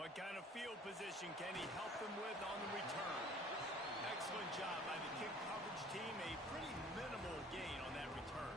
What kind of field position can he help them with on the return? Excellent job by the kick coverage team. A pretty minimal gain on that return.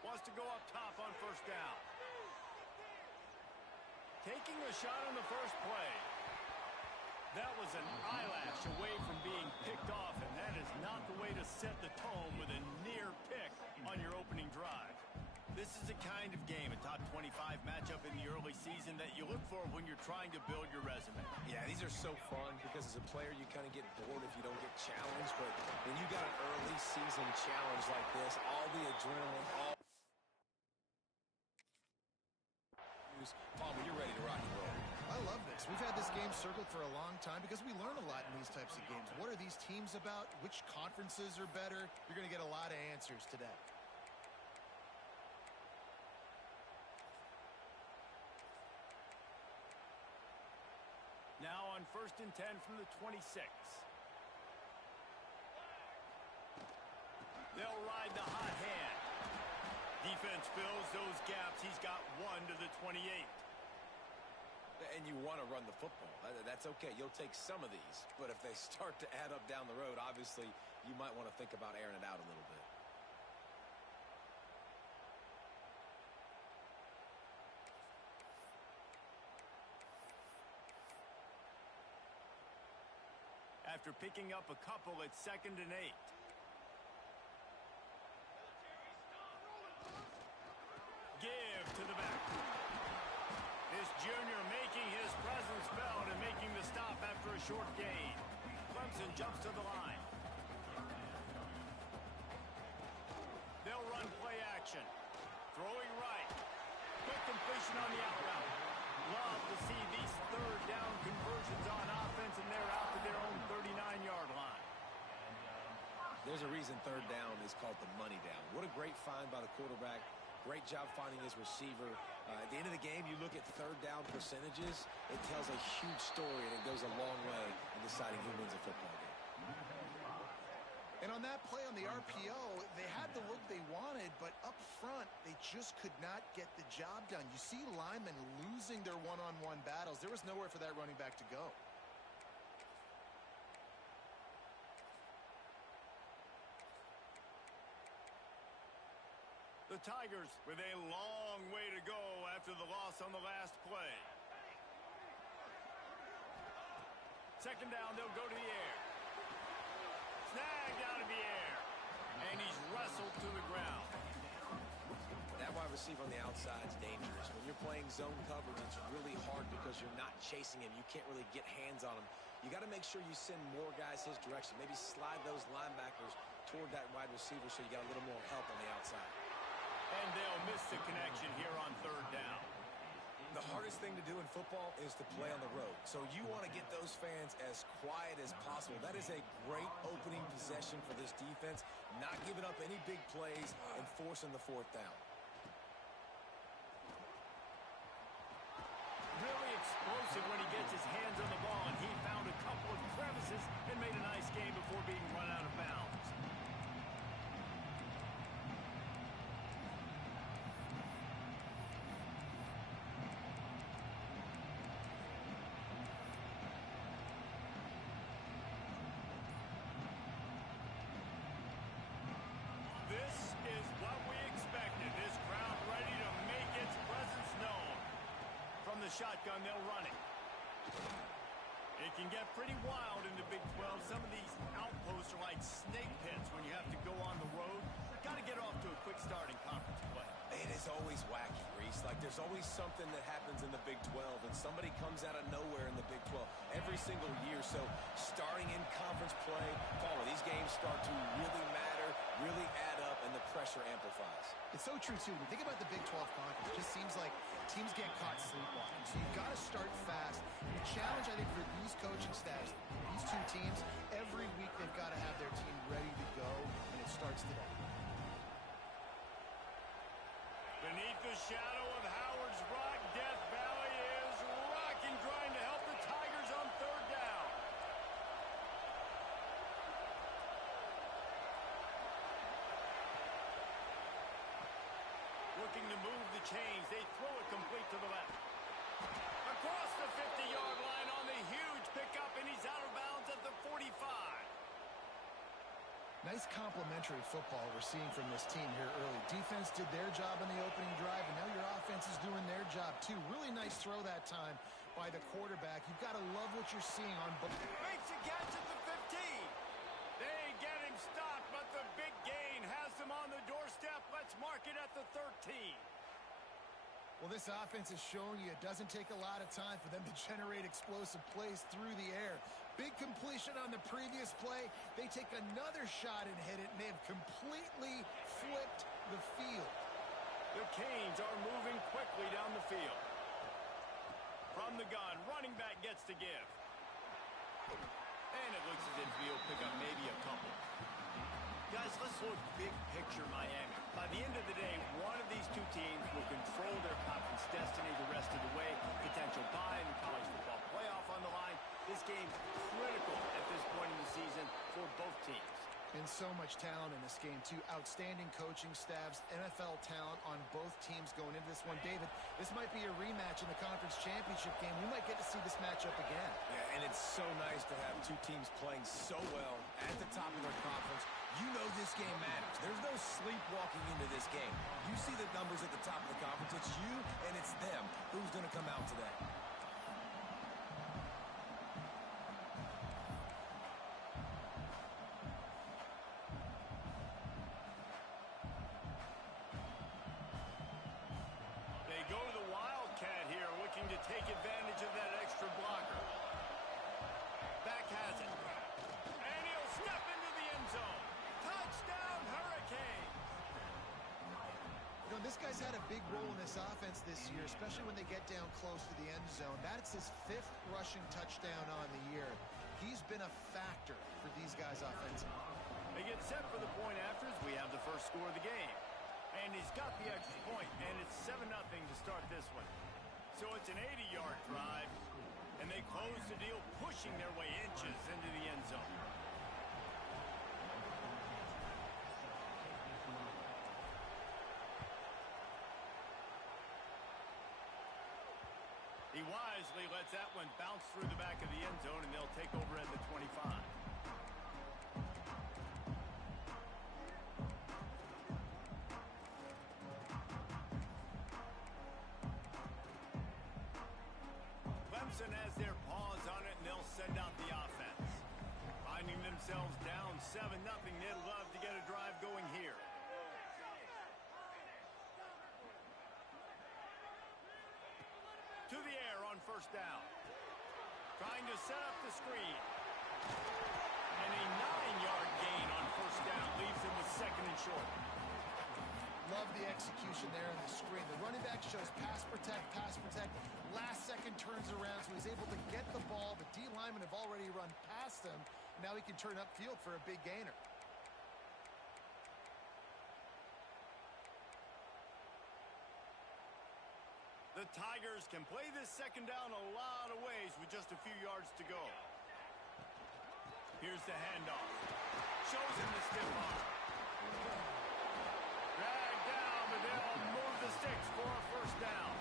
Wants to go up top on first down. Taking a shot on the first play. That was an eyelash away from being picked off, and that is not the way to set the tone with a near pick on your opening drive. This is the kind of game, a top 25 matchup in the early season, that you look for when you're trying to build your resume. Yeah, these are so fun because as a player, you kind of get bored if you don't get challenged. But when you got an early season challenge like this, all the adrenaline, all... Paul, when you're ready to rock and roll. I love this. We've had this game circled for a long time because we learn a lot in these types of games. What are these teams about? Which conferences are better? You're going to get a lot of answers today. Now on 1st and 10 from the 26. They'll ride the hot hand. Defense fills those gaps. He's got one to the 28. And you want to run the football. That's okay. You'll take some of these. But if they start to add up down the road, obviously, you might want to think about airing it out a little bit. After picking up a couple, it's 2nd and 8. Give to the back. This junior making his presence felt and making the stop after a short gain. Clemson jumps to the line. They'll run play action. Throwing right. Quick completion on the out route. Love to see these 3rd down conversions on offense, and they're out to their own 39-yard line. There's a reason 3rd down is called the money down. What a great find by the quarterback. Great job finding his receiver. At the end of the game, you look at 3rd down percentages. It tells a huge story, and it goes a long way in deciding who wins a football game. And on that play on the RPO, they had the look they wanted, but up front, they just could not get the job done. You see linemen losing their one-on-one battles. There was nowhere for that running back to go. The Tigers with a long way to go after the loss on the last play. 2nd down, they'll go to the air. Snagged out of the air. And he's wrestled to the ground. That wide receiver on the outside is dangerous. When you're playing zone coverage, it's really hard because you're not chasing him. You can't really get hands on him. You got to make sure you send more guys his direction. Maybe slide those linebackers toward that wide receiver so you got a little more help on the outside. And they'll miss the connection here on 3rd down. The hardest thing to do in football is to play on the road. So you want to get those fans as quiet as possible. That is a great opening possession for this defense. Not giving up any big plays and forcing the 4th down. Really explosive when he gets his hands on the ball, and he found a couple of crevices and made a nice game before being run out of bounds. This is what we expected. This crowd ready to make its presence known. From the shotgun, they'll run it. It can get pretty wild in the Big 12. Some of these outposts are like snake pits when you have to go on the road. Got to get off to a quick start in conference play. It is always wacky, Reese. Like, there's always something that happens in the Big 12, and somebody comes out of nowhere in the Big 12 every single year. So starting in conference play, Paula, these games start to really matter, really add up, and the pressure amplifies. It's so true, too. When you think about the Big 12 conference, it just seems like teams get caught sleepwalking. So you've got to start fast. And the challenge, I think, for these coaching staffs, these two teams, every week they've got to have their team ready to go, and it starts today. Underneath the shadow of Howard's Rock, Death Valley is rocking, trying to help the Tigers on third down. Looking to move the chains. They throw it complete to the left. Across the 50-yard line on the huge pickup, and he's out of bounds at the 45. Nice complimentary football we're seeing from this team here early. Defense did their job on the opening drive, and now your offense is doing their job too. Really nice throw that time by the quarterback. You've got to love what you're seeing on both. Makes a catch at the 15. They get him stopped, but the big gain has them on the doorstep. Let's mark it at the 13. Well, this offense is showing you it doesn't take a lot of time for them to generate explosive plays through the air. Big completion on the previous play. They take another shot and hit it, and they have completely flipped the field. The Canes are moving quickly down the field. From the gun, running back gets to give. And it looks as if he'll pick up maybe a couple. Guys, let's look big picture Miami. By the end of the day, one of these two teams will control their conference destiny the rest of the way. Potential bye in the college football playoff on the line. This game's critical at this point in the season for both teams. And so much talent in this game, too. Outstanding coaching staffs, NFL talent on both teams going into this one. David, this might be a rematch in the conference championship game. We might get to see this matchup again. Yeah, and it's so nice to have two teams playing so well at the top of their conference. You know this game matters. There's no sleepwalking into this game. You see the numbers at the top of the conference. It's you and it's them. Who's going to come out today? They go to the Wildcat here, looking to take advantage of that extra blocker. Back has it. And he'll step into the end zone. Touchdown, Hurricane! You know, this guy's had a big role in this offense this year, especially when they get down close to the end zone. That's his 5th rushing touchdown on the year. He's been a factor for these guys offensively. They get set for the point afters. We have the first score of the game. And he's got the extra point, and it's 7-0 to start this one. So it's an 80-yard drive, and they close the deal, pushing their way inches into the end zone. He wisely lets that one bounce through the back of the end zone, and they'll take over at the 25. Clemson has their paws on it, and they'll send out the offense. Finding themselves down 7-0, they'd love to get a drive going here. To the air on first down. Trying to set up the screen. And a 9-yard gain on first down leaves him with 2nd and short. Love the execution there on the screen. The running back shows pass protect, pass protect. Last second turns around, so he's able to get the ball. The D linemen have already run past him. Now he can turn upfield for a big gainer. The Tigers can play this second down a lot of ways with just a few yards to go. Here's the handoff. Shows him the stiff arm. Dragged down, but they'll move the sticks for a first down.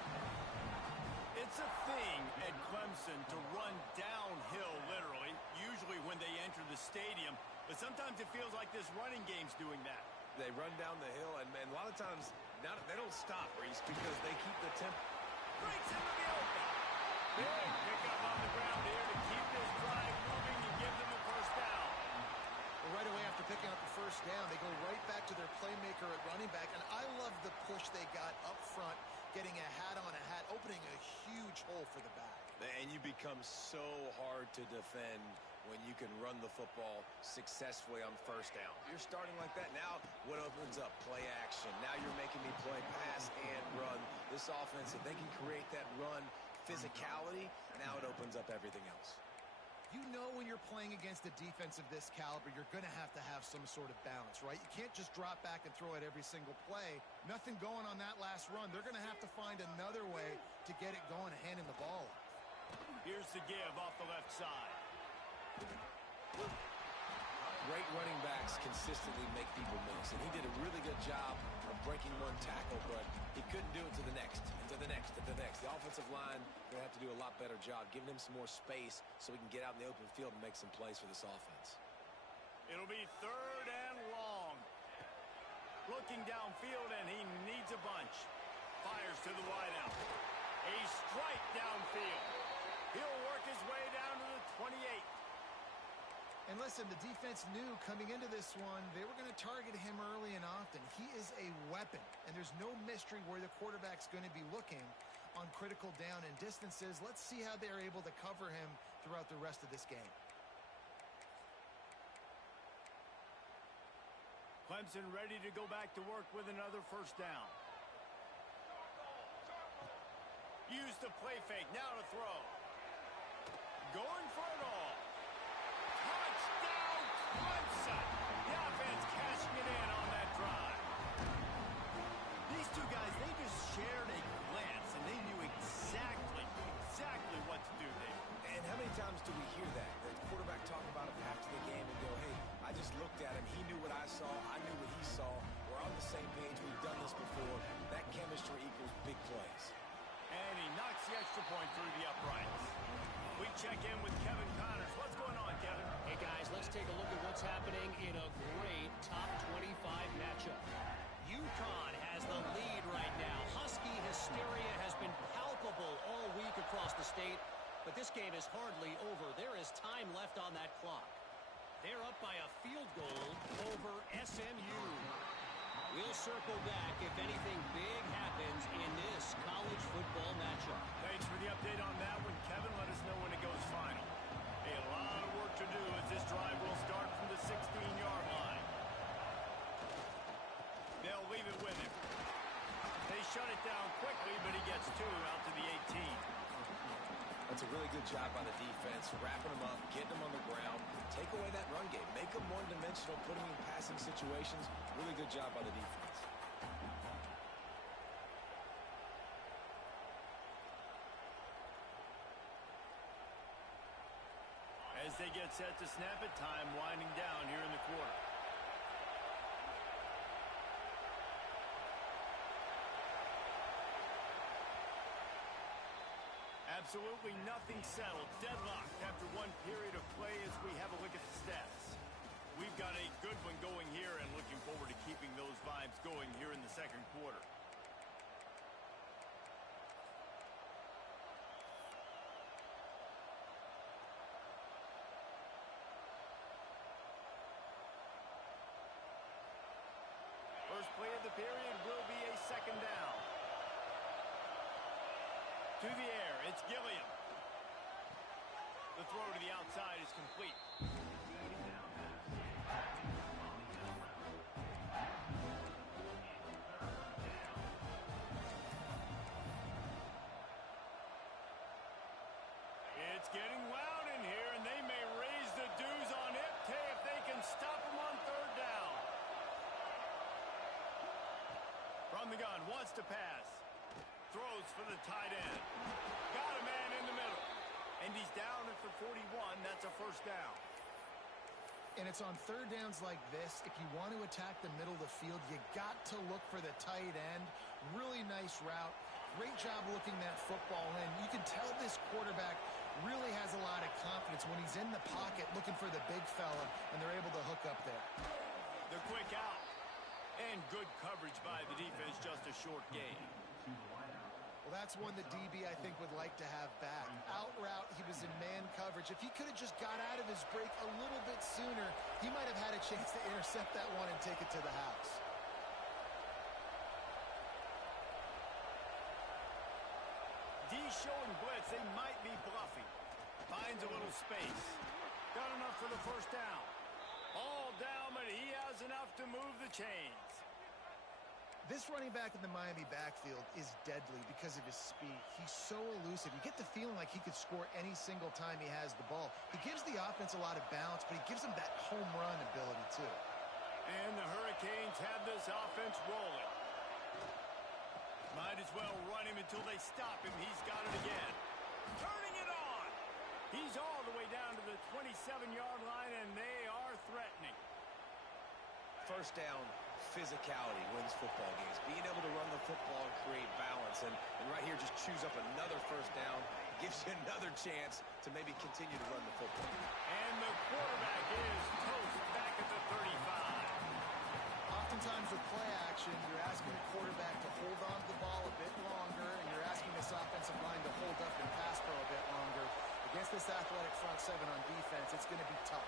It's a thing at Clemson to run downhill, literally, usually when they enter the stadium. But sometimes it feels like this running game's doing that. They run down the hill, and a lot of times they don't stop, Reese, because they keep the tempo. Breaks into the open. Big pickup on the ground here to keep this drive moving and give them the first down. Well, right away after picking up the first down, they go right back to their playmaker at running back. And I love the push they got up front, getting a hat on a hat, opening a huge hole for the back. And you become so hard to defend when you can run the football successfully on first down. You're starting like that. Now what opens up? Play action. Now you're making me play pass and run. This offense, if they can create that run physicality, now it opens up everything else. You know when you're playing against a defense of this caliber, you're going to have some sort of balance, right? You can't just drop back and throw it every single play. Nothing going on that last run. They're going to have to find another way to get it going, handing the ball off. Here's the give off the left side. Great running backs consistently make people miss, and he did a really good job of breaking one tackle, but he couldn't do it to the next, and to the next, and to the next. The offensive line going to have to do a lot better job giving him some more space so he can get out in the open field and make some plays for this offense. It'll be 3rd and long. Looking downfield, and he needs a bunch. Fires to the wideout. A strike downfield. He'll work his way down to the 28. And listen, the defense knew coming into this one, they were going to target him early and often. He is a weapon, and there's no mystery where the quarterback's going to be looking on critical down and distances. Let's see how they're able to cover him throughout the rest of this game. Clemson ready to go back to work with another first down. Use the play fake, now to throw. Going for it all. Touchdown, Clemson! The offense cashing it in on that drive. These two guys, they just shared a glance, and they knew exactly what to do there. And how many times do we hear that? The quarterback talk about it after the game and go, hey, I just looked at him. He knew what I saw. I knew what he saw. We're on the same page. We've done this before. That chemistry equals big plays. And he knocks the extra point through the uprights. We check in with Kevin Connors. What's going on, Kevin? Hey, guys, let's take a look at what's happening in a great top 25 matchup. UConn has the lead right now. Husky hysteria has been palpable all week across the state, but this game is hardly over. There is time left on that clock. They're up by a field goal over SMU. We'll circle back if anything big happens in this college football matchup. Thanks for the update on that one, Kevin. Let us know when it goes final. Hey, a lot of work to do as this drive will start from the 16-yard line. They'll leave it with him. They shut it down quickly, but he gets 2 out to the 18. That's a really good job by the defense, wrapping them up, getting them on the ground, take away that run game, make them one-dimensional, put them in passing situations. Really good job by the defense. As they get set to snap it, time winding down here in the quarter. Absolutely nothing settled. Deadlocked after one period of play as we have a look at the stats. We've got a good one going here and looking forward to keeping those vibes going here in the second quarter. First play of the period will be a second down. To the air, it's Gilliam. The throw to the outside is complete. It's getting loud in here, and they may raise the dues on it if they can stop them on third down. From the gun, wants to pass. Throws for the tight end. Got a man in the middle. And he's down at the 41. That's a first down. And it's on third downs like this. If you want to attack the middle of the field, you got to look for the tight end. Really nice route. Great job looking that football in. You can tell this quarterback really has a lot of confidence when he's in the pocket looking for the big fella, and they're able to hook up there. The quick out. And good coverage by the defense, just a short gain. Well, that's one the DB, I think, would like to have back. Out route, he was in man coverage. If he could have just got out of his break a little bit sooner, he might have had a chance to intercept that one and take it to the house. D showing blitz. They might be bluffing. Finds a little space. Got enough for the first down. All down, but he has enough to move the chains. This running back in the Miami backfield is deadly because of his speed. He's so elusive. You get the feeling like he could score any single time he has the ball. He gives the offense a lot of balance, but he gives them that home run ability too. And the Hurricanes have this offense rolling. Might as well run him until they stop him. He's got it again. Turning it on. He's all the way down to the 27-yard line, and they are threatening. First down, physicality wins football games. Being able to run the football and create balance. And right here, just choose up another first down. Gives you another chance to maybe continue to run the football. And the quarterback is toast back at the 35. Oftentimes with play action, you're asking the quarterback to hold on to the ball a bit longer, and you're asking this offensive line to hold up and pass pro a bit longer. Against this athletic front seven on defense, it's going to be tough.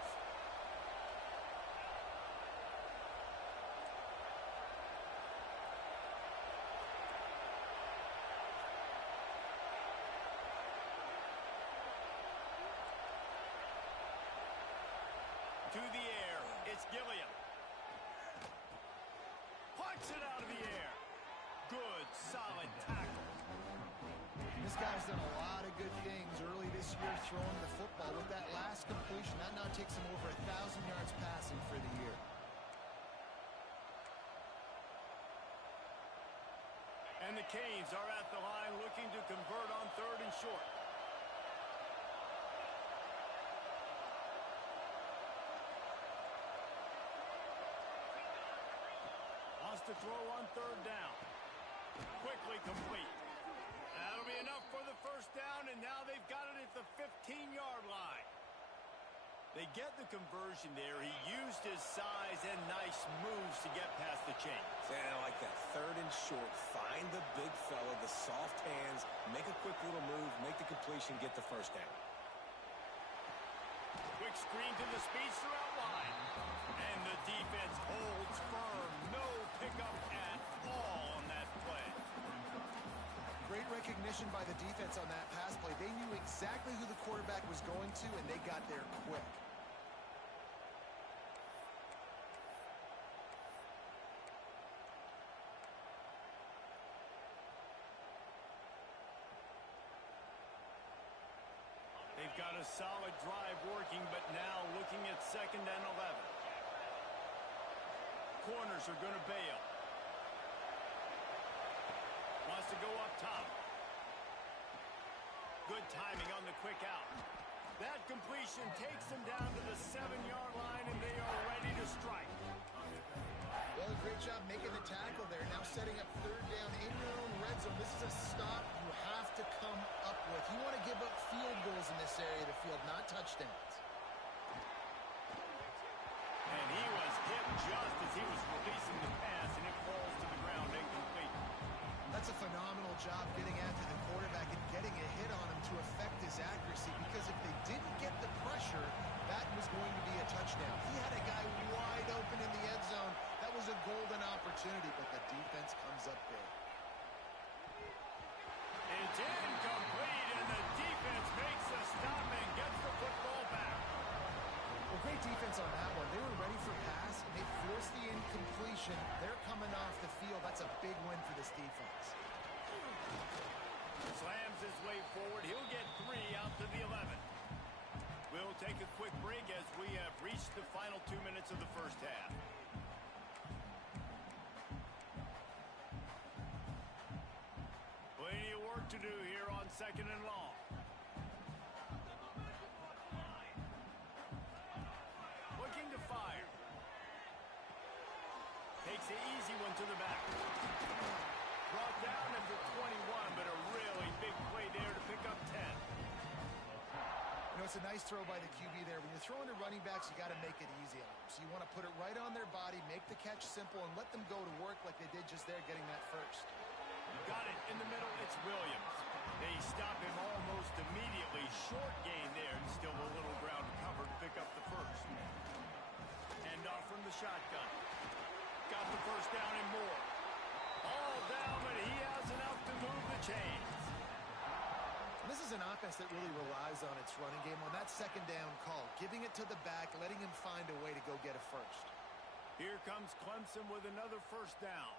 To the air, it's Gilliam. Punch it out of the air. Good, solid tackle. This guy's done a lot of good things early this year throwing the football. With that last completion, that now takes him over 1,000 yards passing for the year. And the Canes are at the line looking to convert on 3rd and short. Wants to throw on 3rd down. Quickly complete. That'll be enough for the first down, and now they've got it at the 15-yard line. They get the conversion there. He used his size and nice moves to get past the chains. And I like that. 3rd and short. Find the big fella, the soft hands, make a quick little move, make the completion, get the first down. Quick screen to the speedster out wide. And the defense holds firm. No pickup at all on that play. Great recognition by the defense on that pass play. They knew exactly who the quarterback was going to, and they got there quick. They've got a solid drive working, but now looking at 2nd and 11. Corners are going to bail. Wants to go up top. Good timing on the quick out. That completion takes them down to the 7-yard line, and they are ready to strike. Well, a great job making the tackle there. Now setting up 3rd down in your own red zone. This is a stop you have to come up with. You want to give up field goals in this area of the field, not touchdowns. And he was hit just as he was releasing the pass, and it falls to the ground incomplete. That's a phenomenal job getting after the quarterback and getting a hit on him to affect his accuracy, because if they didn't get the pressure, that was going to be a touchdown. He had a guy wide open in the end zone. That was a golden opportunity, but the defense comes up big. It's incomplete, and the defense makes the stop and gets the football back. Well, great defense on that one. They were ready for pass, and they forced the incompletion. They're coming off the field. That's a big win for this defense. Slams his way forward. He'll get 3 out to the 11. We'll take a quick break as we have reached the final 2 minutes of the first half. Plenty of work to do here on 2nd and long. Looking to fire. Takes the easy one to the back. Brought down at the 21, but a really big play there to pick up 10. You know, it's a nice throw by the QB there. When you're throwing to running backs, you got to make it easy on them. So you want to put it right on their body, make the catch simple, and let them go to work like they did just there, getting that first. Got it in the middle. It's Williams. They stop him almost immediately. Short gain there, and still a little ground to cover to pick up the first. And off from the shotgun. Got the first down and more. All down, but he has enough to move the chains. This is an offense that really relies on its running game on that 2nd down call, giving it to the back, letting him find a way to go get a first. Here comes Clemson with another first down.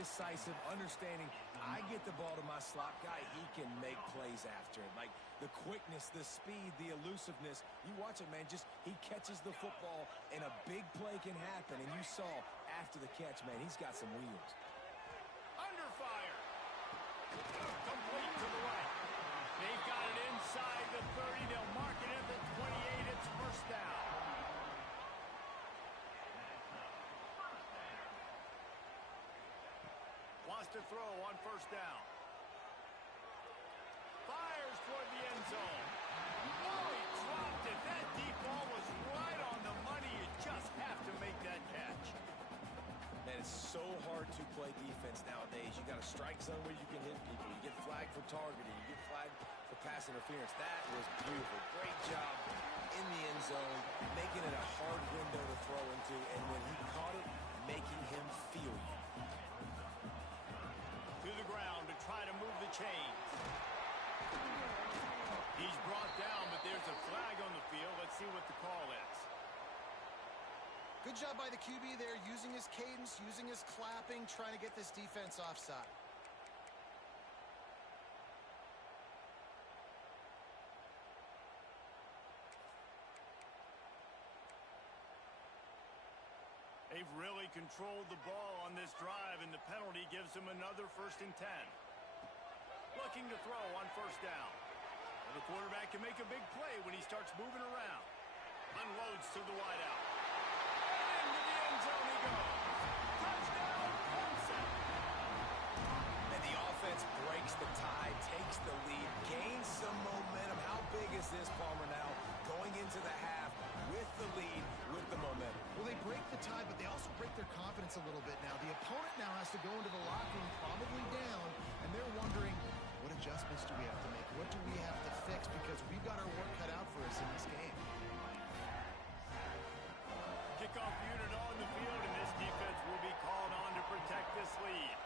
decisive, understanding I get the ball to my slot guy, he can make plays after it. Like the quickness, the speed, the elusiveness. You watch it, man, just he catches the football and a big play can happen. And you saw after the catch, man, he's got some wheels. Under fire. Complete to the right. They've got it inside the 30. They'll mark it at the 28. It's first down. Wants to throw on first down. Fires toward the end zone. Oh, he dropped it. That deep ball was right on the money. You just have to make that catch. Man, it's so hard to play defense nowadays. You got a strike zone where you can hit people. You get flagged for targeting. You get flagged for pass interference. That was beautiful. Great job in the end zone, making it a hard window to throw into. And when he caught it, making him feel you. To the ground to try to move the chains. He's brought down, but there's a flag on the field. Let's see what the call is. Good job by the QB there, using his cadence, using his clapping, trying to get this defense offside. They've really controlled the ball on this drive, and the penalty gives them another 1st and 10. Looking to throw on first down. The quarterback can make a big play when he starts moving around. Unloads to the wideout. Into the end zone he goes. Touchdown, Clemson. And the offense breaks the tie, takes the lead, gains some momentum. How big is this, Palmer, now? Going into the half with the lead, with the momentum. Well, they break the tie, but they also break their confidence a little bit now. The opponent now has to go into the locker room probably down, and they're wondering, what adjustments do we have to make? What do we have to fix? Because we've got our work cut out for us in this game. Kickoff unit on the field, and this defense will be called on to protect this lead.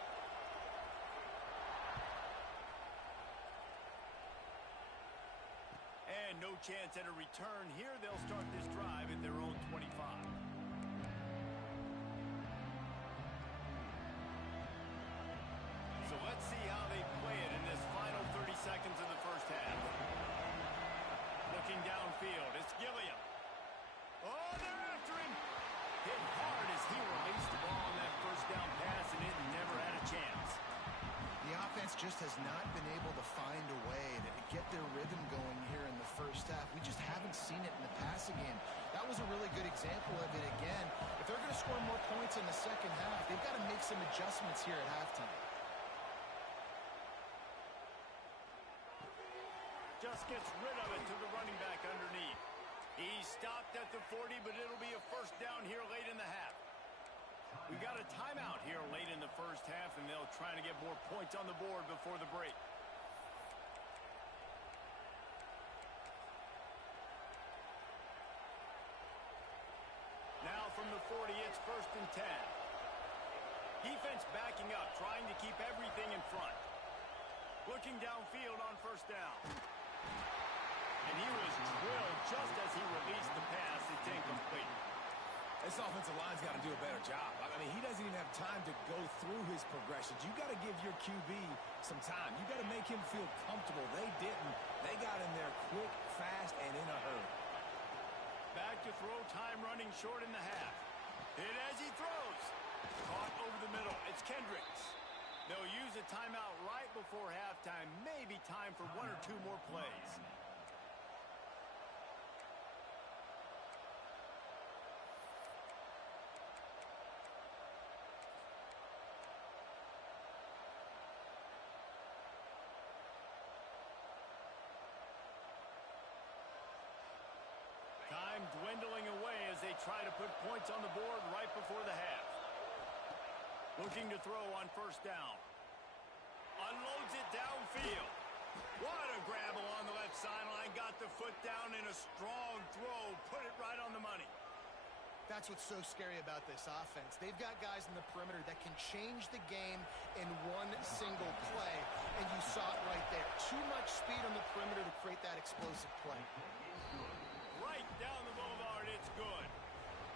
And no chance at a return here. They'll start this drive at their own 25. So let's see how they play it in this final 30 seconds of the first half. Looking downfield, it's Gilliam. Oh, they're after him. Hit hard as he released the ball on that first down pass, and it never had a chance. The offense just has not been able to find a way to get their rhythm going here in the first half. We just haven't seen it in the passing game. That was a really good example of it again. If they're going to score more points in the second half, they've got to make some adjustments here at halftime. Just gets rid of it to the running back underneath. He stopped at the 40, but it'll be a first down here late in the half. We got a timeout here late in the first half, and they'll try to get more points on the board before the break. Now from the 40, it's 1st and 10. Defense backing up, trying to keep everything in front. Looking downfield on first down. And he was drilled just as he released the pass. It's incomplete. This offensive line's got to do a better job. I mean, he doesn't even have time to go through his progressions. You got to give your QB some time. You got to make him feel comfortable. They didn't. They got in there quick, fast, and in a hurry. Back to throw, time running short in the half. Hit as he throws. Caught over the middle. It's Kendricks. They'll use a timeout right before halftime. Maybe time for 1 or 2 more plays. Time dwindling away as they try to put points on the board right before the half. Looking to throw on first down. Unloads it downfield. What a grab along the left sideline. Got the foot down in a strong throw. Put it right on the money. That's what's so scary about this offense. They've got guys in the perimeter that can change the game in one single play, and you saw it right there. Too much speed on the perimeter to create that explosive play. Right down the boulevard, it's good.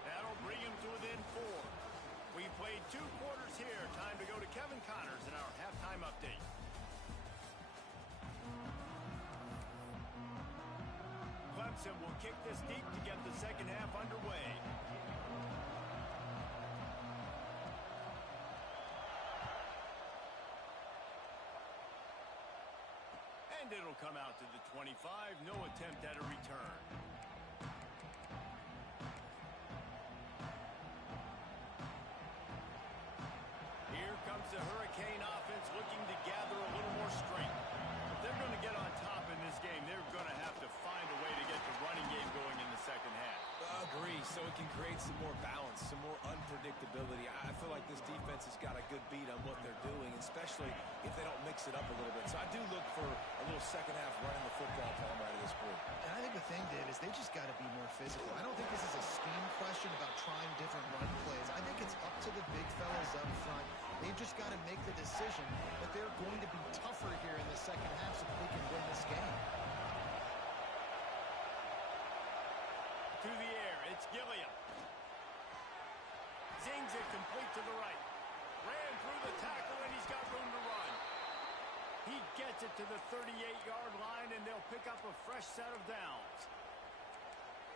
That'll bring him to within 4. We played 2 quarters here. Time to go to Kevin Connors in our halftime update. Clemson will kick this deep to get the second half underway. And it'll come out to the 25. No attempt at a return. Here comes the Hurricane offense looking to gather a little more strength. If they're going to get on top in this game, they're going to have to find a way to get the running game going in the second half. Agree, so it can create some more balance, some more unpredictability. I feel like this defense has got a good beat on what they're doing, especially if they don't mix it up a little bit. So I do look for a little second half running the football Palm out of this group. And I think the thing, Dave, is they just got to be more physical. I don't think this is a scheme question about trying different run plays. I think it's up to the big fellas up front. They've just got to make the decision that they're going to be tougher here in the second half so that they can win this game. To the air, it's Gilliam. Zings it complete to the right. Ran through the tackle, and he's got room to run. He gets it to the 38-yard line, and they'll pick up a fresh set of downs.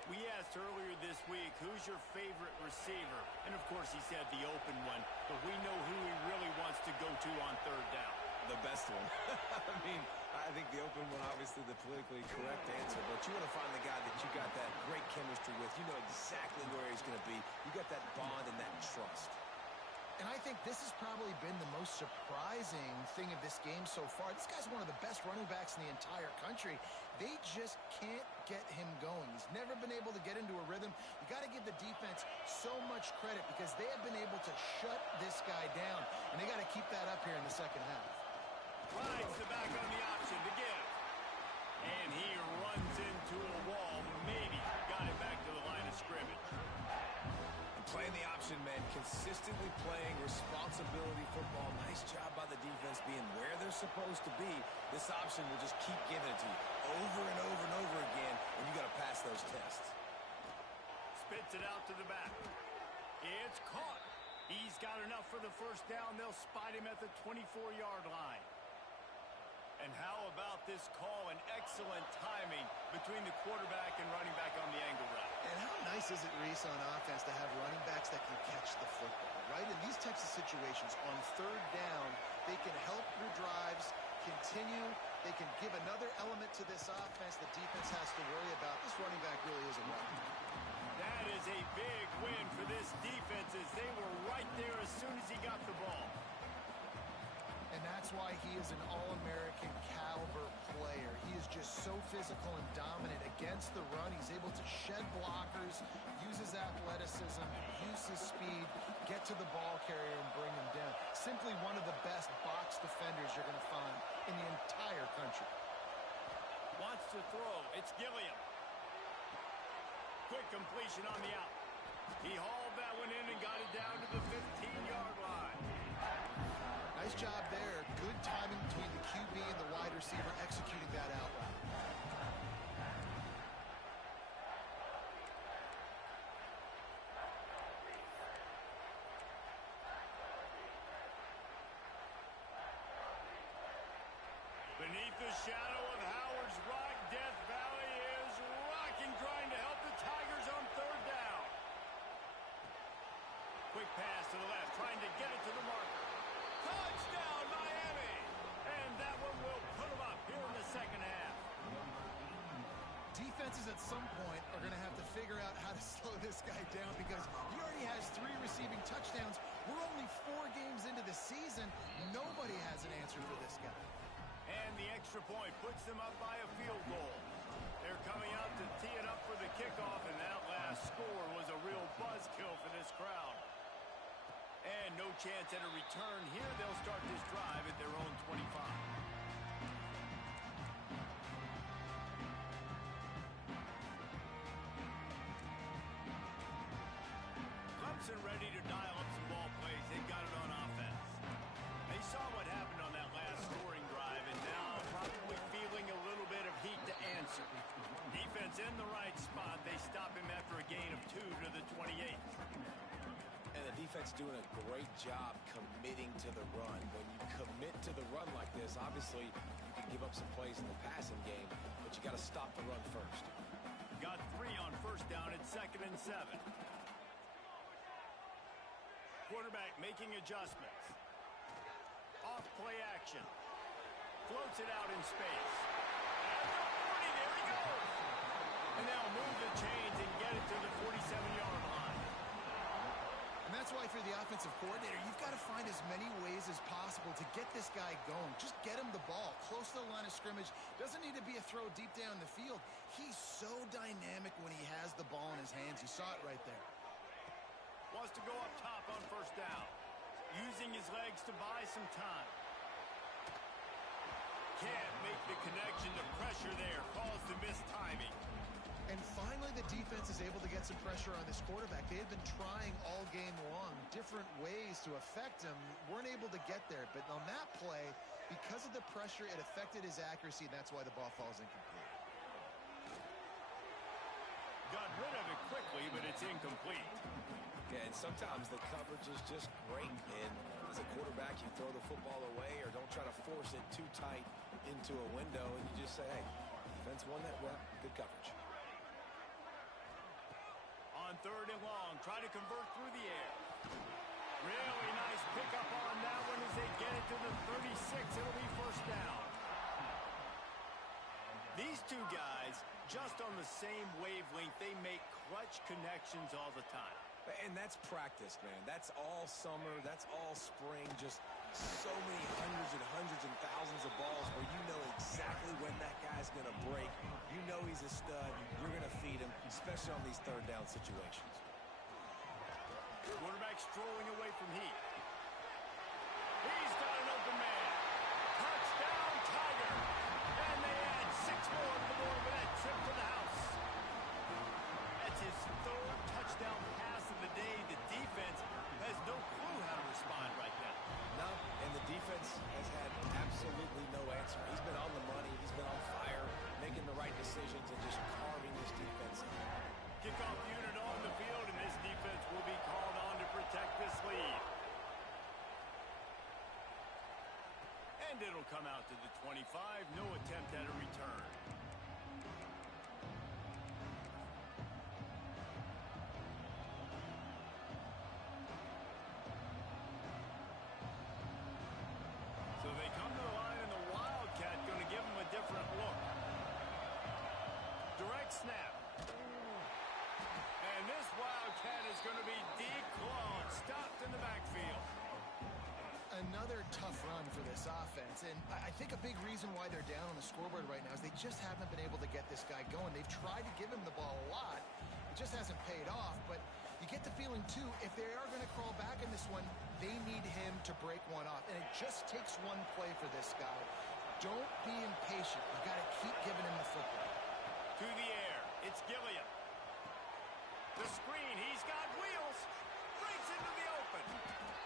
We asked earlier this week, who's your favorite receiver? And, of course, he said the open one, but we know who he really wants to go to on third down. The best one. I mean, I think the open one, obviously the politically correct answer, but you want to find the guy that you got that great chemistry with. You know exactly where he's going to be. You got that bond and that trust. And I think this has probably been the most surprising thing of this game so far. This guy's one of the best running backs in the entire country. They just can't get him going. He's never been able to get into a rhythm. You got to give the defense so much credit because they have been able to shut this guy down, and they got to keep that up here in the second half. Rides the back on the option to give. And he runs into a wall. Maybe got it back to the line of scrimmage. And playing the option, man, consistently playing responsibility football. Nice job by the defense being where they're supposed to be. This option will just keep giving it to you over and over and over again, and you got to pass those tests. Spits it out to the back. It's caught. He's got enough for the first down. They'll spot him at the 24-yard line. And how about this call and excellent timing between the quarterback and running back on the angle route. And how nice is it, Reese, on offense to have running backs that can catch the football, right? In these types of situations, on third down, they can help your drives continue. They can give another element to this offense the defense has to worry about. This running back really is a weapon. That is a big win for this defense as they were right there as soon as he got the ball. And that's why he is an All-American caliber player. He is just so physical and dominant against the run. He's able to shed blockers, use his athleticism, use his speed, get to the ball carrier and bring him down. Simply one of the best box defenders you're going to find in the entire country. Wants to throw. It's Gilliam. Quick completion on the out. He hauled that one in and got it down to the 15-yard line. Nice job there. Good timing between the QB and the wide receiver executing that out route. Beneath the shadow of Howard's Rock, Death Valley is rocking, trying to help the Tigers on third down. Quick pass to the left, trying to get it to the marker. Touchdown, Miami! And that one will put them up here in the second half. Defenses at some point are going to have to figure out how to slow this guy down because he already has 3 receiving touchdowns. We're only 4 games into the season. Nobody has an answer for this guy. And the extra point puts them up by a field goal. They're coming out to tee it up for the kickoff, and that last score was a real buzzkill for this crowd. And no chance at a return here. They'll start this drive at their own 25. Clemson ready to dial up some ball plays. They've got it on offense. They saw what happened on that last scoring drive, and now probably feeling a little bit of heat to answer. Defense in the right spot. They stop him after a gain of 2 to the 28. And the defense defense doing a great job committing to the run. When you commit to the run like this, obviously you can give up some plays in the passing game, but you got to stop the run first. Got 3 on first down at 2nd and 7. Quarterback making adjustments. Off play action. Floats it out in space. At the 40, there he goes. And they'll move the chains and get it to the 47-yard line. And that's why for the offensive coordinator, you've got to find as many ways as possible to get this guy going. Just get him the ball close to the line of scrimmage. Doesn't need to be a throw deep down the field. He's so dynamic when he has the ball in his hands. You saw it right there. Wants to go up top on first down. Using his legs to buy some time. Can't make the connection. The pressure there caused the missed timing. And finally, the defense is able to get some pressure on this quarterback. They had been trying all game long, different ways to affect him. Weren't able to get there. But on that play, because of the pressure, it affected his accuracy, and that's why the ball falls incomplete. Got rid of it quickly, but it's incomplete. Yeah, and sometimes the coverage is just great. And as a quarterback, you throw the football away or don't try to force it too tight into a window, and you just say, hey, defense won that well, good coverage. On 3rd and long, try to convert through the air. Really nice pickup on that one as they get it to the 36. It'll be first down. These two guys, just on the same wavelength, they make clutch connections all the time. And that's practice, man. That's all summer. That's all spring. Just so many hundreds and thousands of balls where you know exactly when that guy's going to break. You know he's a stud. You're going to feed him, especially on these 3rd down situations. Quarterback strolling away from heat. He's got an open man. Touchdown, Tiger. And they add 6 more to the board with that trip to the house. That's his 3rd touchdown pass of the day. The defense has no clue how to respond right now. No, and the defense has had absolutely no answer. He's been on the money. He's been on fire, making the right decisions and just carving this defense. Kickoff unit on the field, and this defense will be called on to protect this lead. And it'll come out to the 25. No attempt at a return. So they come to the line, and the Wildcat going to give them a different look. Direct snap. And this Wildcat is going to be declawed, stopped in the backfield. Another tough run for this offense, and I think a big reason why they're down on the scoreboard right now is they just haven't been able to get this guy going. They've tried to give him the ball a lot. It just hasn't paid off, but you get the feeling, too, if they are going to crawl back in this one, they need him to break one off, and it just takes one play for this guy. Don't be impatient. You got to keep giving him the football. To the air, it's Gilliam. The screen, he's got wheels, breaks into the open.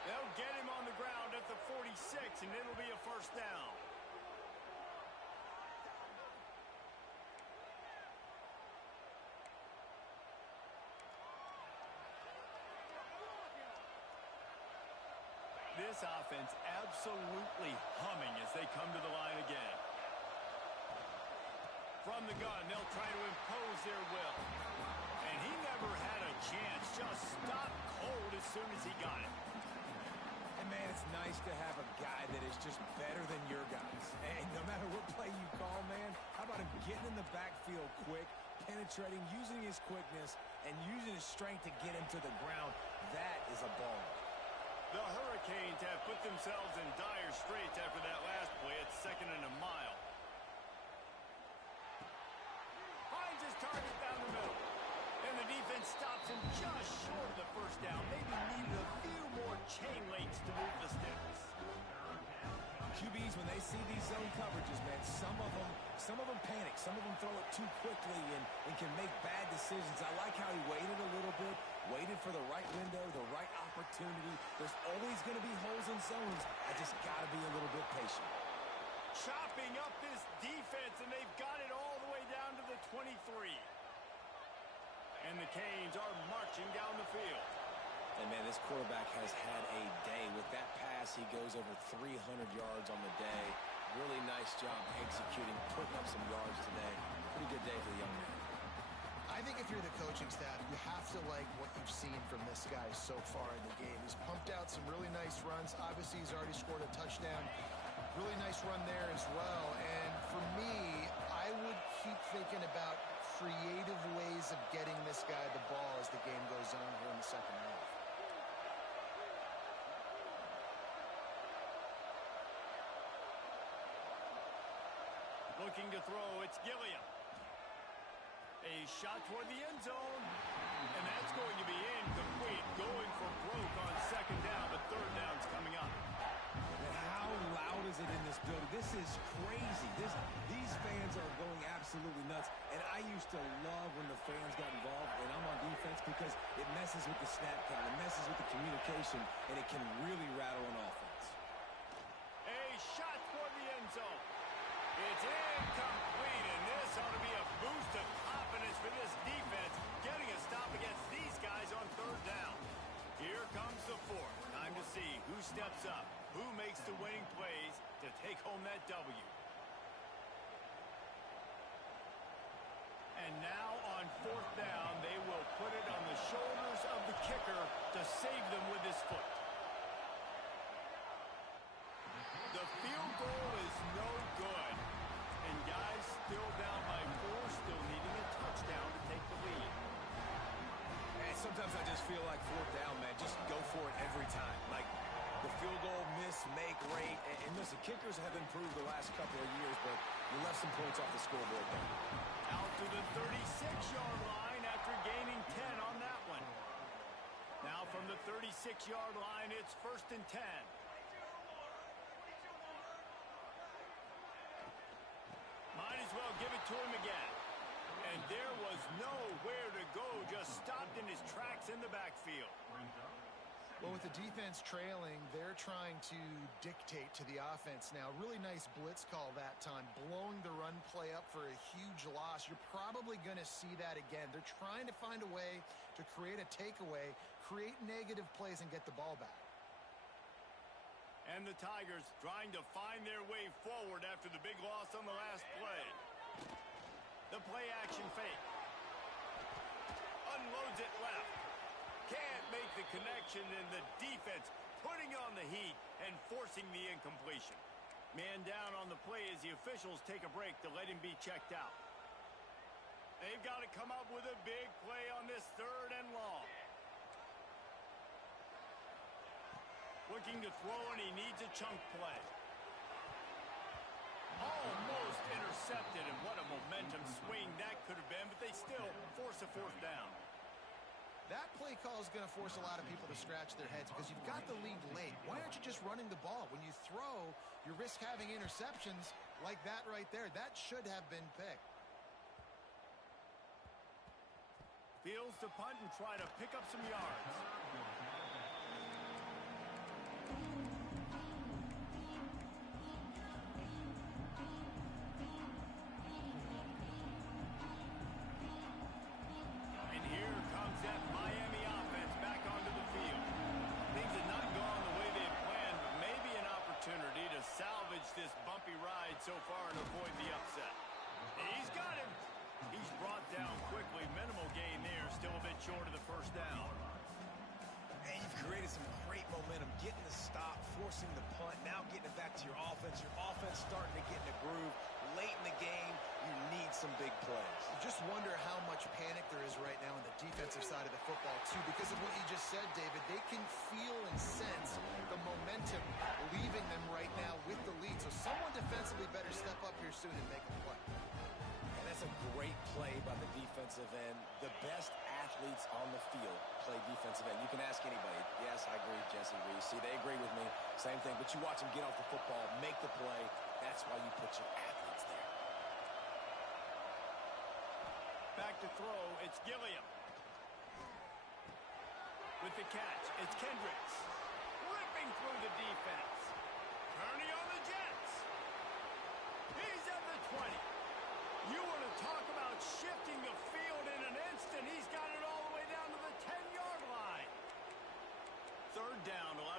They'll get him on the ground at the 46, and it'll be a first down. This offense absolutely humming as they come to the line again. From the gun, they'll try to impose their will. And he never had a chance, just stopped cold as soon as he got it. And, man, it's nice to have a guy that is just better than your guys. And no matter what play you call, man, how about him getting in the backfield quick, penetrating, using his quickness, and using his strength to get him to the ground? That is a ball. The Hurricanes have put themselves in dire straits after that last play at 2nd and a mile. Finds his target down the middle. And the defense stops him just short of the first down. Maybe needed a few more chain links to move the sticks. QBs, when they see these zone coverages, man, some of them panic. Some of them throw it too quickly and can make bad decisions. I like how he waited a little bit, waited for the right window, the right opportunity. There's always going to be holes in zones. I just got to be a little bit patient. Chopping up this defense, and they've got it all the way down to the 23. And the Canes are marching down the field. And, man, this quarterback has had a day. With that pass, he goes over 300 yards on the day. Really nice job executing, putting up some yards today. Pretty good day for the young man. I think if you're the coaching staff, you have to like what you've seen from this guy so far in the game. He's pumped out some really nice runs. Obviously, he's already scored a touchdown. Really nice run there as well. And for me, I would keep thinking about creative ways of getting this guy the ball as the game goes on here in the second half. Looking to throw, it's Gilliam. A shot toward the end zone, and that's going to be incomplete. Going for broke on second down, but third down's coming up. And how loud is it in this building? This is crazy. These fans are going absolutely nuts. And I used to love when the fans got involved, and I'm on defense because it messes with the snap count, it messes with the communication, and it can really rattle an offense. A shot toward the end zone. It's incomplete, and this ought to be a boost of confidence for this defense, getting a stop against these guys on third down. Here comes the fourth. Time to see who steps up, who makes the winning plays to take home that W. And now on fourth down, they will put it on the shoulders of the kicker to save them with his foot. The field goal is no good. And guys still down by 4, still needing a touchdown to take the lead. And sometimes I just feel like fourth down, man, just go for it every time. Like the field goal miss, make rate. And listen, kickers have improved the last couple of years, but you left some points off the scoreboard there. Out to the 36-yard line after gaining 10 on that one. Now from the 36-yard line, it's 1st and 10. Might as well give it to him again. And there was nowhere to go, just stopped in his tracks in the backfield. Well, with the defense trailing, they're trying to dictate to the offense now. Really nice blitz call that time, blowing the run play up for a huge loss. You're probably going to see that again. They're trying to find a way to create a takeaway, create negative plays, and get the ball back. And the Tigers trying to find their way forward after the big loss on the last play. The play action fake. Unloads it left. Can't make the connection, and the defense putting on the heat and forcing the incompletion. Man down on the play as the officials take a break to let him be checked out. They've got to come up with a big play on this 3rd and long. Looking to throw, and he needs a chunk play. Almost intercepted, and what a momentum swing that could have been, but they still force a 4th down. That play call is going to force a lot of people to scratch their heads because you've got the lead late. Why aren't you just running the ball? When you throw, you risk having interceptions like that right there. That should have been picked. Fields to punt and try to pick up some yards. And here comes that Miami offense back onto the field. Things have not gone the way they planned, but maybe an opportunity to salvage this bumpy ride so far and avoid the upset. He's got him. He's brought down quickly. Minimal gain there. Still a bit short of the 1st down. And you've created some great momentum, getting the stop, forcing the punt, now getting it back to your offense. Your offense starting to get in a groove. Late in the game, you need some big plays. You just wonder how much panic there is right now on the defensive side of the football, too, because of what you just said, David. They can feel and sense the momentum leaving them right now with the lead. So someone defensively better step up here soon and make a play. And that's a great play by the defensive end. The best athletes on the field play defensive end. You can ask anybody. Yes, I agree, Jesse Reese. See, they agree with me. Same thing. But you watch them get off the football, make the play. That's why you put your athletes there. Back to throw, it's Gilliam. With the catch, it's Kendricks. Ripping through the defense. Turning on the Jets. He's at the 20. You want to talk about shifting the field in an instant. He's got it all the way down to the 10-yard line.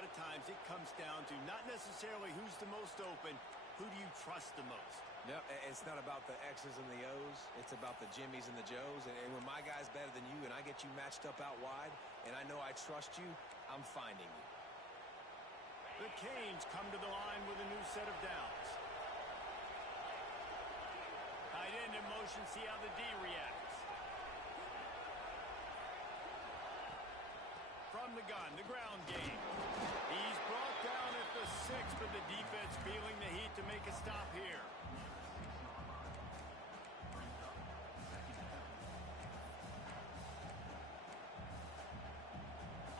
of times it comes down to not necessarily who's the most open, who do you trust the most? No, it's not about the X's and the O's. It's about the Jimmys and the Joes. And when my guy's better than you and I get you matched up out wide and I know I trust you, I'm finding you. The Canes come to the line with a new set of downs. Tight end in motion, see how the D reacts. From the gun, the ground game. He's brought down at the 6, but the defense feeling the heat to make a stop here.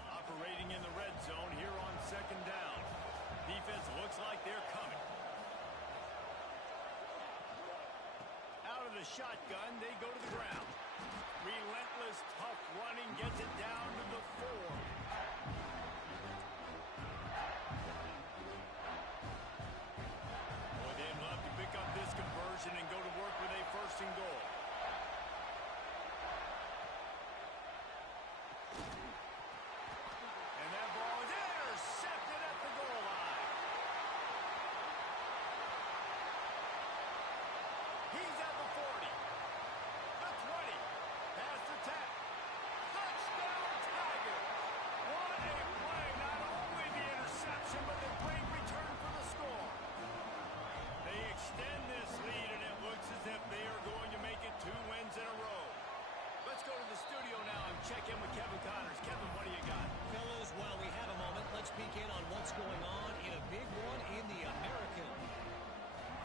Operating in the red zone here on second down. Defense looks like they're coming. Out of the shotgun, they go to the ground. Relentless, tough running gets it down to the 4. Boy, they'd love to pick up this conversion and go to work with a 1st and goal. And that ball is intercepted at the goal line. He's at the 40. The 20. Past the 10. Touchdown, Tigers. What a play. Not only the interception, but the great return for the score. They extend this lead, and it looks as if they are going to make it 2 wins in a row. Let's go to the studio now and check in with Kevin Connors. Kevin, what do you got? Fellas, while we have a moment, let's peek in on what's going on in a big one in the American.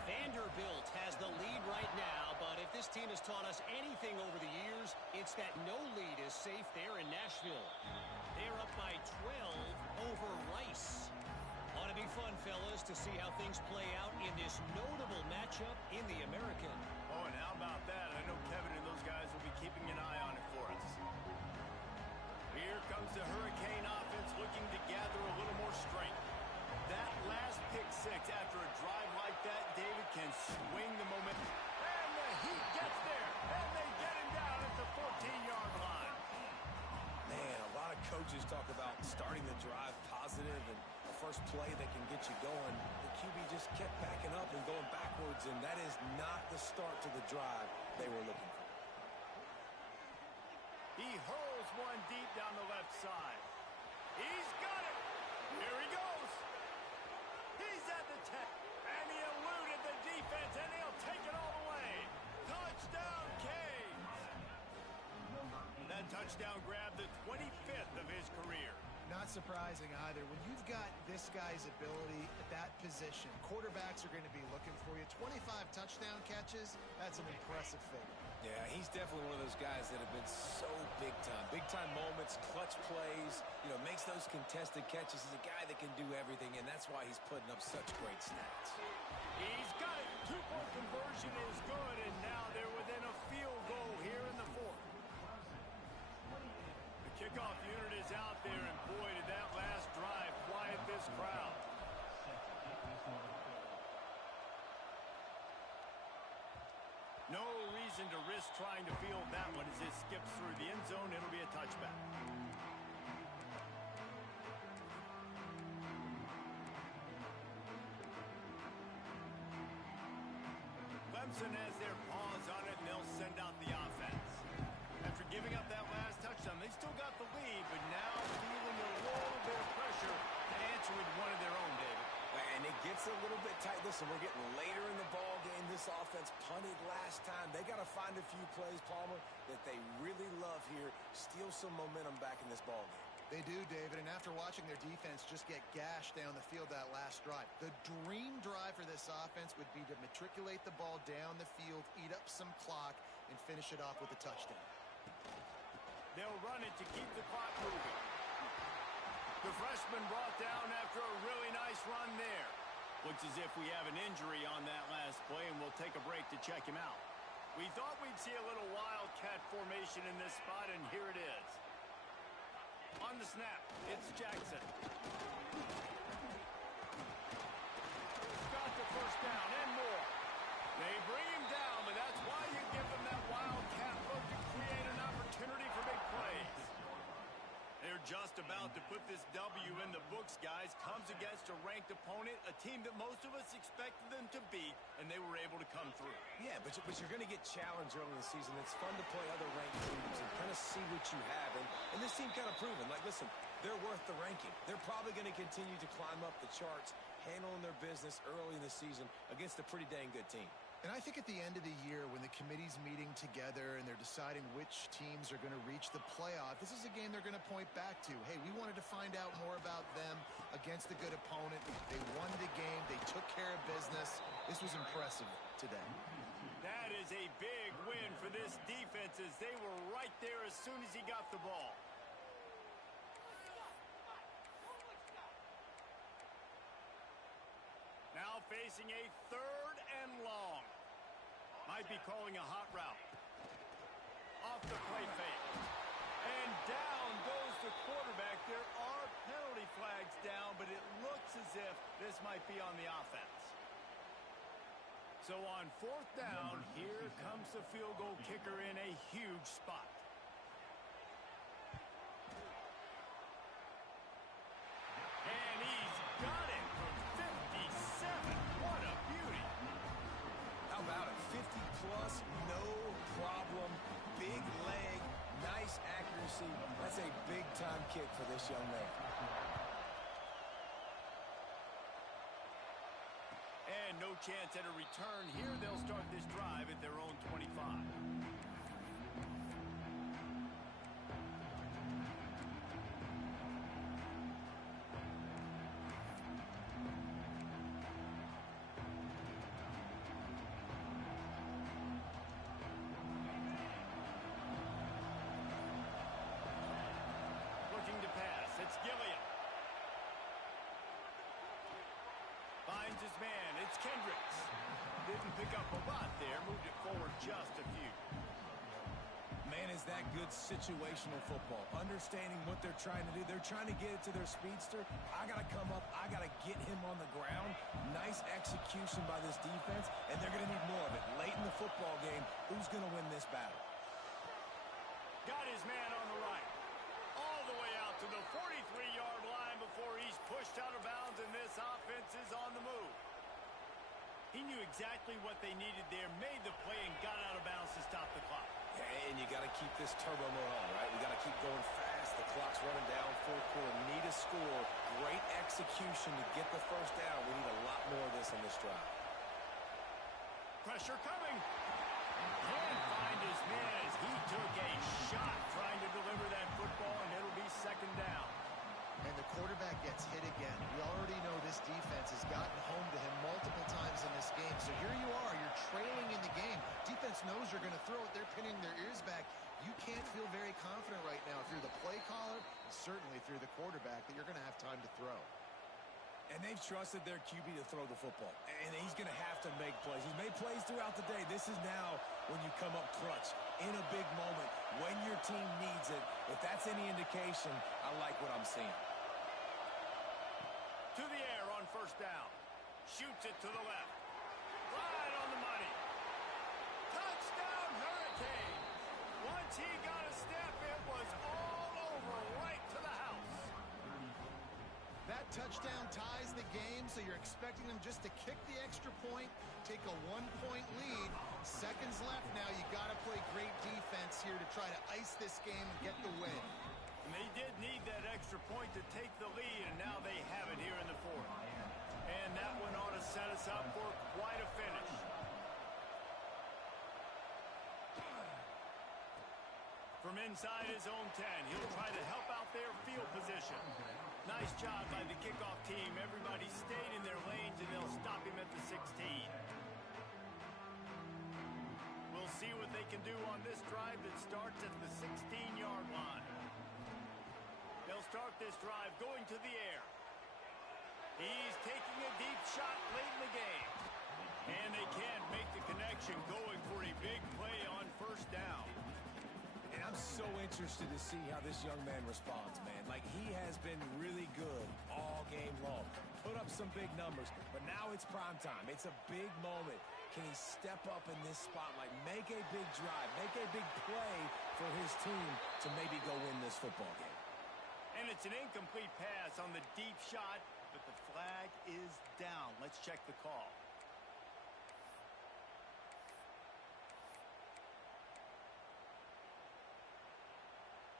Vanderbilt has the lead right now, but if this team has taught us anything over the years, it's that no lead is safe there in Nashville. They're up by 12 over Rice. Ought to be fun, fellas, to see how things play out in this notable matchup in the American. Oh, and how about that? I know Kevin and those guys will be keeping an eye on it for us. Here comes the Hurricane offense looking to gather a little more strength. That last pick 6 after a drive like that, David can swing the momentum. And the Heat gets there. And they get him down at the 14-yard line. Man, a lot of coaches talk about starting the drive positive and the first play that can get you going. The QB just kept backing up and going backwards, and that is not the start to the drive they were looking for. He hurls one deep down the left side. He's got it. Here he goes. He's at the 10. And he eluded the defense, and he'll take it all the way. Touchdown, Canes. That touchdown grabbed the 25th of his career. Not surprising either. When you've got this guy's ability at that position, quarterbacks are going to be looking for you. 25 touchdown catches, that's an impressive figure. Yeah, he's definitely one of those guys that have been so big time. Big time moments, clutch plays, makes those contested catches. He's a guy that can do everything, and that's why he's putting up such great stats. He's got it. 2-point conversion is good, and now they're within a field goal here in the 4th. The kickoff unit is out there, and boy, did that last drive quiet this crowd. No reason to risk trying to field that one as it skips through the end zone. It'll be a touchback. Clemson has their paws on it, and they'll send out the offense. After giving up that last touchdown, they still got the lead, but now feeling a little bit of pressure to answer with one of their own, David. And it gets a little bit tight. Listen, we're getting later in the ball game. This offense punted last time. They got to find a few plays, Palmer, that they really love here. Steal some momentum back in this ball game. They do, David, and after watching their defense just get gashed down the field that last drive, the dream drive for this offense would be to matriculate the ball down the field, eat up some clock, and finish it off with a touchdown. They'll run it to keep the clock moving. The freshman brought down after a really nice run there. Looks as if we have an injury on that last play, and we'll take a break to check him out. We thought we'd see a little wildcat formation in this spot, and here it is. On the snap, it's Jackson. Got the first down and more. They bring him down, but that's why you give them that wildcat look to create an opportunity for big plays. They're just about to put put this W in the books, guys. Comes against a ranked opponent, a team that most of us expected them to beat, and they were able to come through. Yeah, but you're going to get challenged early in the season. It's fun to play other ranked teams and kind of see what you have. And this team kind of proven, like, listen, they're worth the ranking. They're probably going to continue to climb up the charts, handling their business early in the season against a pretty dang good team. And I think at the end of the year, when the committee's meeting together and they're deciding which teams are going to reach the playoff, this is a game they're going to point back to. Hey, we wanted to find out more about them against a good opponent. They won the game. They took care of business. This was impressive today. That is a big win for this defense as they were right there as soon as he got the ball. Now facing a 3rd and long. Might be calling a hot route. Off the play fake. And down goes the quarterback. There are penalty flags down, but it looks as if this might be on the offense. So on 4th down, here comes the field goal kicker in a huge spot. And he's got it from 57. What a beauty. How about it? 50-plus, no problem. Big leg, nice accuracy. That's a big-time kick for this young man. And no chance at a return here. They'll start this drive at their own 25. Looking to pass. It's Gilliam. Finds his man. It's Kendricks. Didn't pick up a lot there. Moved it forward just a few. Man, is that good situational football. Understanding what they're trying to do. They're trying to get it to their speedster. I got to come up. I got to get him on the ground. Nice execution by this defense, and they're going to need more of it. Late in the football game, who's going to win this battle? Got his man on the right. All the way out to the 43-yard line before he's pushed out of bounds, and this offense is on the move. He knew exactly what they needed there, made the play, and got out of bounds to stop the clock. And you got to keep this turbo mode on, right? We got to keep going fast. The clock's running down, 4th quarter. Need a score. Great execution to get the 1st down. We need a lot more of this on this drive. Pressure coming. Can't find his man as he took a shot trying to deliver that football, and it'll be 2nd down. And the quarterback gets hit again. We already know this defense has gotten home to him multiple times in this game. So here you are. You're trailing in the game. Defense knows you're going to throw it. They're pinning their ears back. You can't feel very confident right now if you're the play caller, and certainly if you're the quarterback, that you're going to have time to throw. And they've trusted their QB to throw the football. And he's going to have to make plays. He's made plays throughout the day. This is now when you come up clutch in a big moment when your team needs it. If that's any indication, I like what I'm seeing. To the air on 1st down. Shoots it to the left. Right on the money. Touchdown, Hurricane. Once he got a step, it was all over right to the house. That touchdown ties the game, so you're expecting them just to kick the extra point, take a 1-point lead. Seconds left now. You got to play great defense here to try to ice this game and get the win. And they did need that extra point to take the lead, and now they have it here in the 4th. And that one ought to set us up for quite a finish. From inside his own 10, he'll try to help out their field position. Nice job by the kickoff team. Everybody stayed in their lanes, and they'll stop him at the 16. We'll see what they can do on this drive that starts at the 16-yard line. They'll start this drive going to the air. He's taking a deep shot late in the game. And they can't make the connection, going for a big play on 1st down. And I'm so interested to see how this young man responds, man. Like, he has been really good all game long. Put up some big numbers, but now it's prime time. It's a big moment. Can he step up in this spotlight, make a big drive, make a big play for his team to maybe go win this football game? And a It's an incomplete pass on the deep shot, but the flag is down. Let's check the call.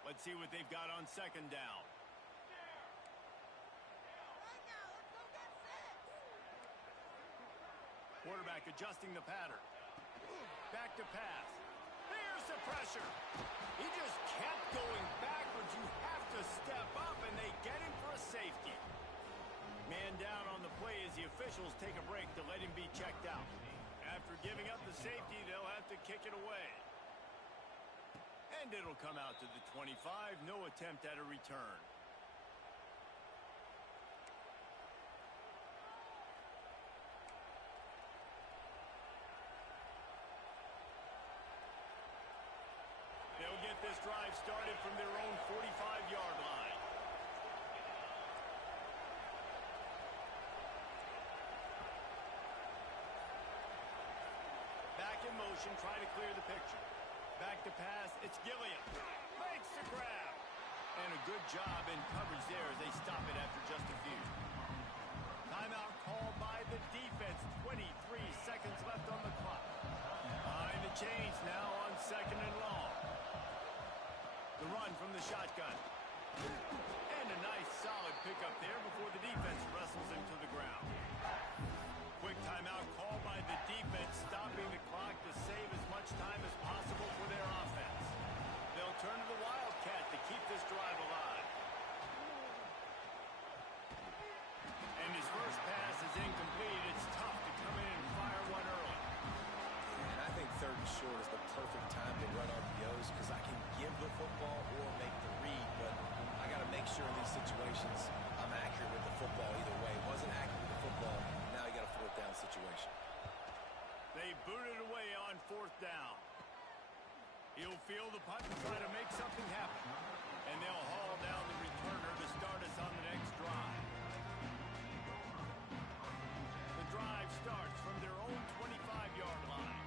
Let's see what they've got on second down. Quarterback adjusting the pattern. Back to pass. Here's the pressure. He just kept going backwards. You have to step up, and they get him for a safety. Man down on the play as the officials take a break to let him be checked out. After giving up the safety, they'll have to kick it away. And it'll come out to the 25. No attempt at a return. They'll get this drive started from their own 45-yard line. Back in motion, try to clear the picture. Back to pass, it's Gilliam. Makes the grab. And a good job in coverage there as they stop it after just a few. Timeout called by the defense. 23 seconds left on the clock. Behind the chains now on second and long. The run from the shotgun. And a nice solid pickup there before the defense wrestles him to the ground. Quick timeout called by the defense, stopping the clock to save as much time as possible for their offense. They'll turn to the Wildcat to keep this drive alive. And his first pass is incomplete. It's tough to come in and fire one early. And I think third and short is the perfect time to run RPOs because I can give the football or make the read, but I got to make sure in these situations I'm accurate with the football either way. Wasn't accurate with the football. Now you got a fourth down situation. They boot it away on fourth down. He'll field the punt and try to make something happen. And they'll haul down the returner to start us on the next drive. The drive starts from their own 25-yard line.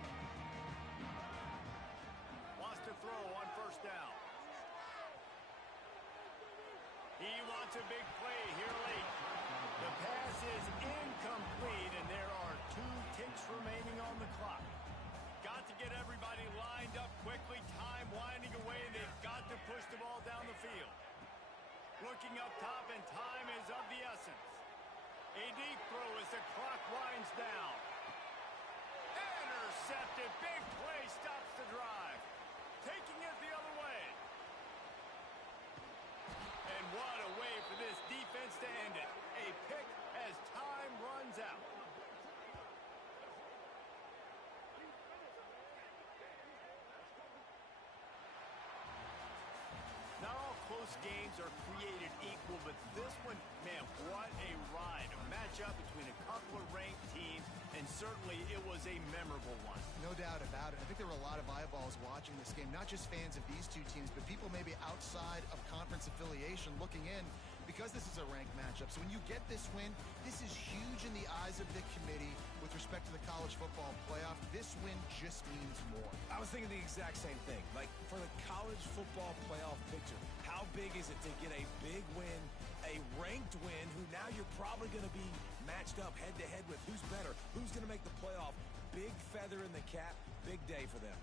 Wants to throw on first down. He wants a big play here late. The pass is incomplete, and there are 2 ticks remaining on the clock. Got to get everybody lined up quickly. Time winding away. They've got to push the ball down the field. Looking up top, and time is of the essence. A deep throw as the clock winds down. Intercepted. Big play stops the drive. Taking it the other way. And what a way for this defense to end it. A pick as time runs out. Not all close games are created equal, but this one, man, what a ride. A matchup between a couple of ranked teams, and certainly it was a memorable one. No doubt about it. I think there were a lot of eyeballs watching this game, not just fans of these two teams, but people maybe outside of conference affiliation looking in because this is a ranked matchup. So when you get this win, this is huge in the eyes of the committee with respect to the college football playoff. This win just means more. I was thinking the exact same thing. Like, for the college football playoff picture, how big is it to get a big win, a ranked win, who now you're probably going to be matched up head-to-head with who's better, who's going to make the playoff. Big feather in the cap, big day for them.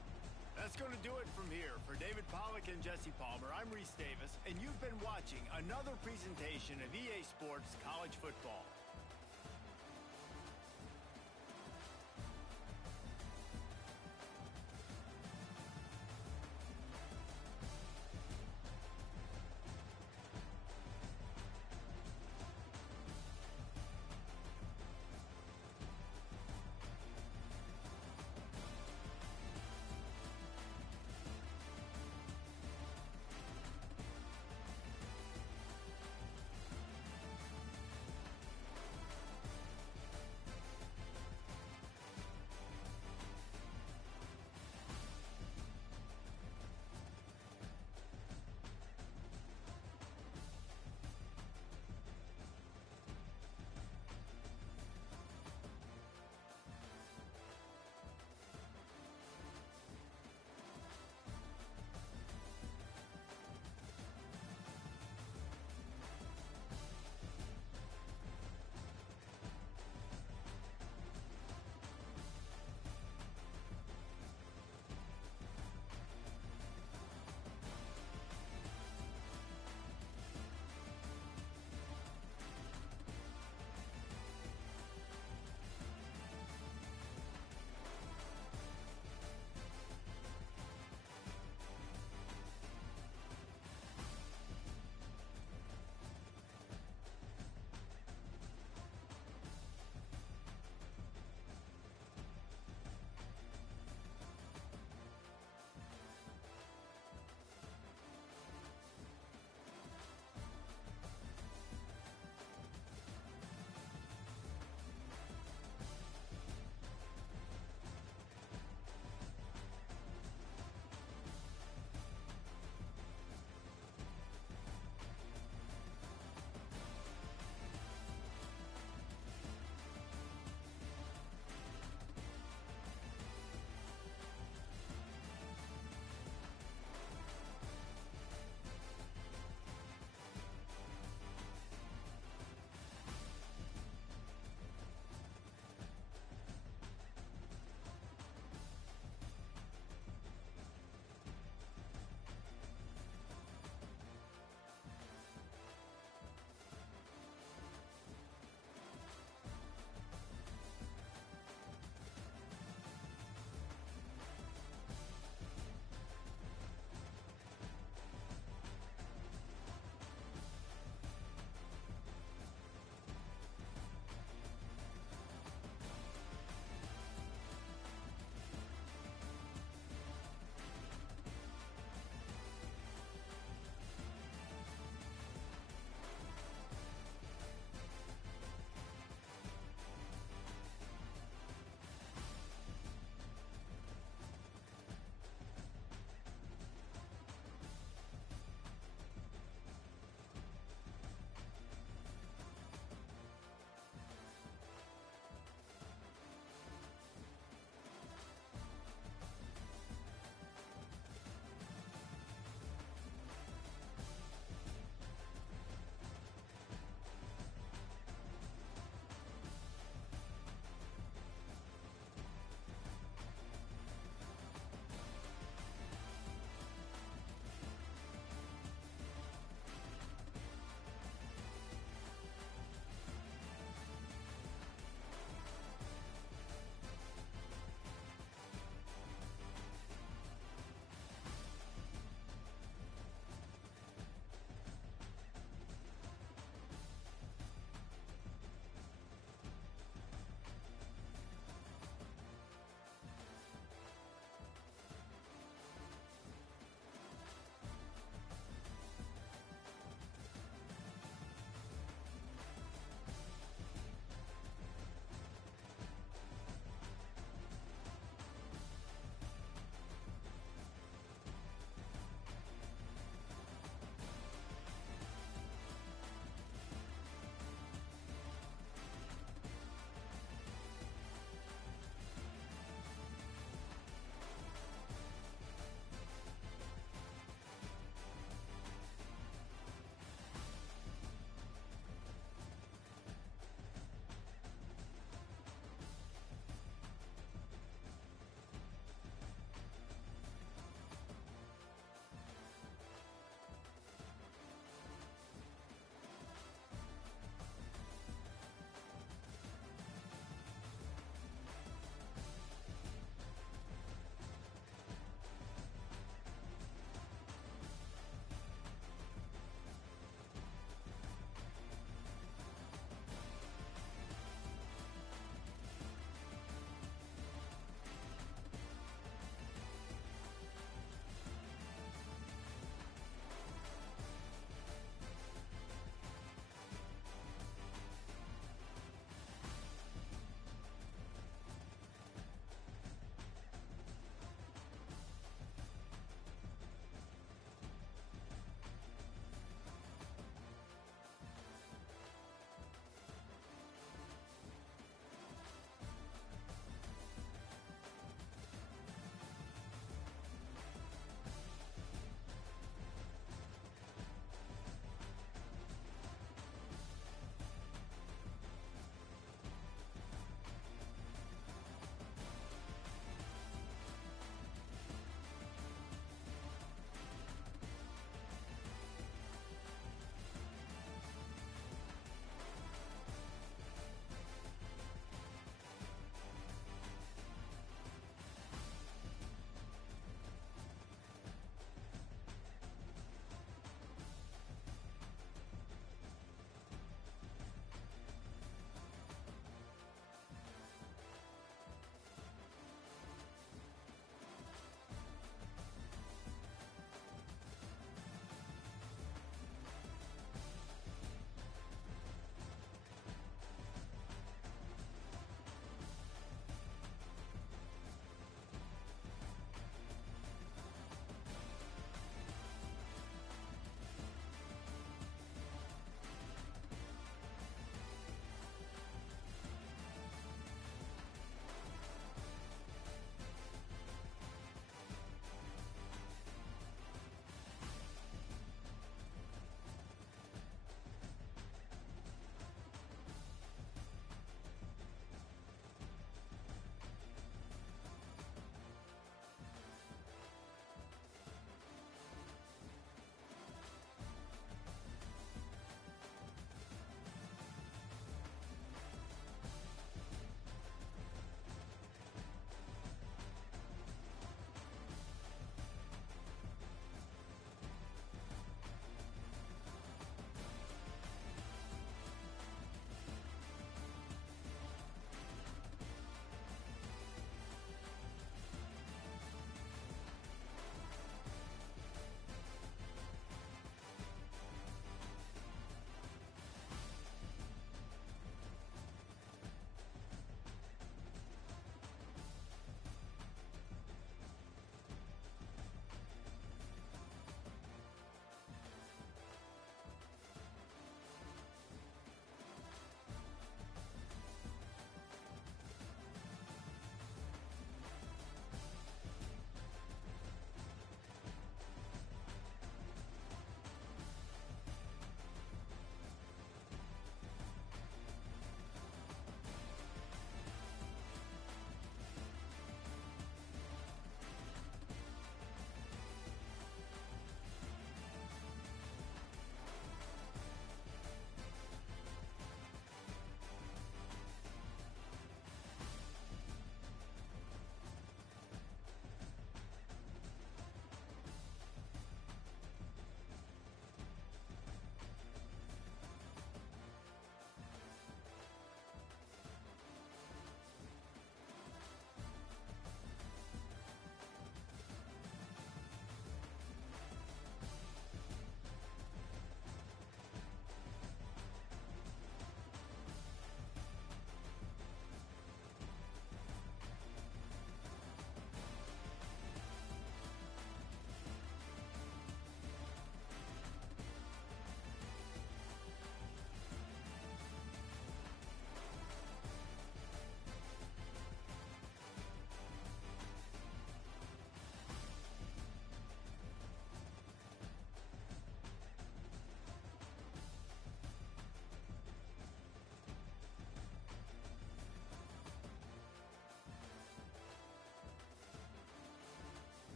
That's going to do it from here. For David Pollack and Jesse Palmer, I'm Reese Davis, and you've been watching another presentation of EA Sports College Football.